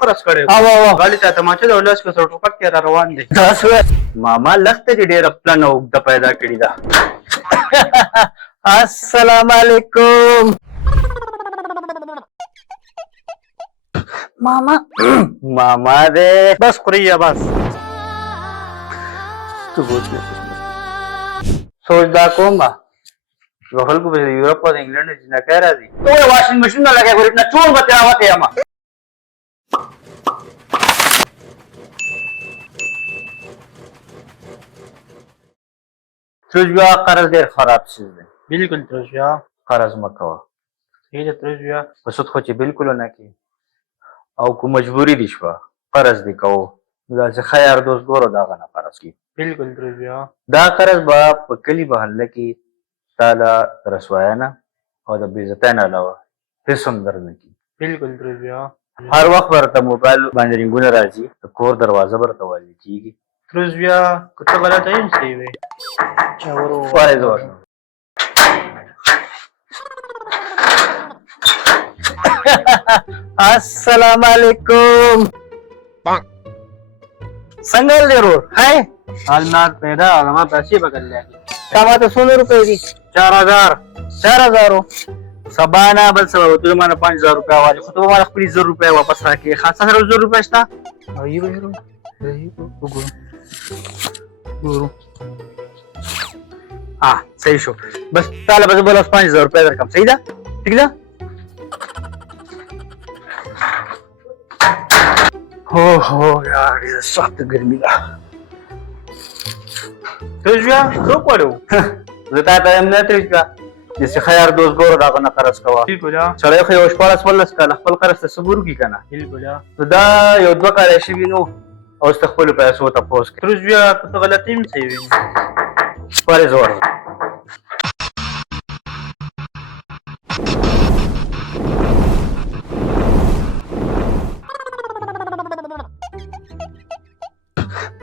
قرض کړی غالي ته تماچه د ولس په سر ټوپک کې را روان دی ماما لخته دې ډېره پلنه اوږده پیدا کړې ده. السلام علیکم ماما ماما دې بس خوري بس سوچدا کوم خلکو په یورپ او انګلند کې نه کوي راځي ته واشنګ مشین نه لګای غوړې نه چور به تراوته یم ترجوا قرض ډېر خراب شي بالکل ترجوا قرض مکوه هیله ترجوا په سود خو چې بالکل نه کی او کو مجبوری دي شو قرض دی کو دا چې خیر دوست ګورو دا غنه قرض کی بالکل ترجوا دا قرض به په کلی محله کې تعالی رسوایا نه او د بیزته نه علاوه هیڅ هم درد نه کی بالکل ترجوا هر وخت ورته موبایل باندې رنګونه راځي د کور دروازه ورته والی کیږي ترجوا کته غلطه یم سی وي چاورو واره زور السلام علیکم څنګه لرو هاي حالات پیدا علما پیسې بغل لګي تماته 100 روپے دي 4000 سبانا بل سبا ته ما 5000 روپے والی خو ته ما خپل 1000 روپے واپس راکې خاصه سره 1000 روپے شته ایو ګورو صحیح شو بس تعالی بس بولا 5000 روپے درکم صحیح ده ٹھیک ده هو یار ډېره سخته ګرمي ده ترجوا څو کړو زه تا ته هم نه ترجوا چې خیر دوست ګورو دغه نه قرض کوه بالکل سړی خو یو 14 کاله خپل قرض ته صبر وکړي که نه بالکل دا یو 2 کاله شوي نو اوس ته خپلو پیسو تپوس کوي ترجوا کته غلطه یم سی وي ورې زور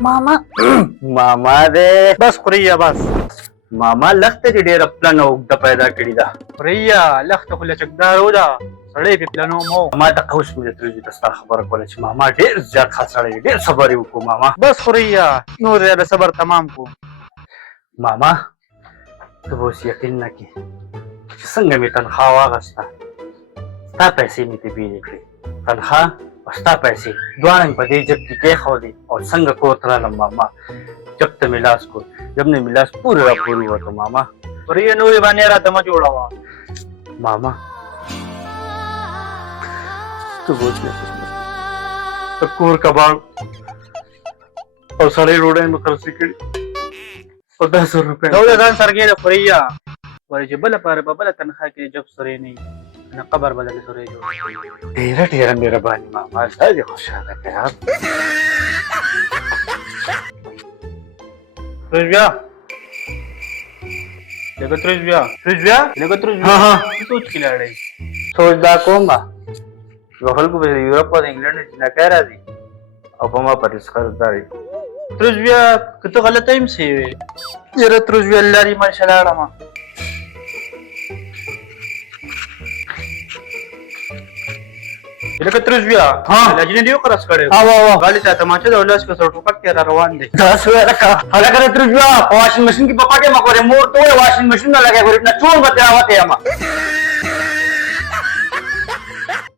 ماما دې بس خوري بس ماما لخته دې ډېره پلنه اوږده پیدا کړې ده خوري لخته خو لچکدار و ده سړی په پلانو مو ما ته اوس مې د ترجي ته ستا خبره کوله چې ماما ډېر زیات ښه سړی ډېر صبر یې وکړو ماما بس خوري نور د صبر تمام کو ماما ته به اوس یقین نه کړې چې څنګه مې تنخوا واخېسته ستا پیسې مې ترې بېلې کړې تنخوا او ستا پیسې دواړه مې په دې جب کې کېښودې او څنګه کور ته رالم ماما جب ته مې لاس کو جب نه مې لاس پورې را پورې وته ماما خوري نورې باندې راته مه جوړوه ماما ته بوت نه ته کور کباړ او سړی روډۍ مې خرڅې کړي او 10 روپۍ نو ځان سرګې د خوري وایي چې بله پاره په بله تنخوا کې جب سورې نه نه قبر بدل سورې جوړ ډېره مهرباني ماما دا دې خوشحاله کړې ترجوا لکه ترجوا سوچ کې لاړې سوچ دا کوم خلکو په یورپ او انګلند کې نه کوي راځي او په ما په ډسکس داري ترجوا کته غلطه یم سی وي یره ترجوا لاري ماشاءالله ما لکه ترجوا لجنه دیو قرض کړو غالي ته تماچه د ولس په سر ټوپک کې را روان دی دا سوې لکه هغه ترجوا واشنګ مشین کې په پټه ما کوله مور ته واشنګ مشین نه لګای غوړې نه چور به تراوته یم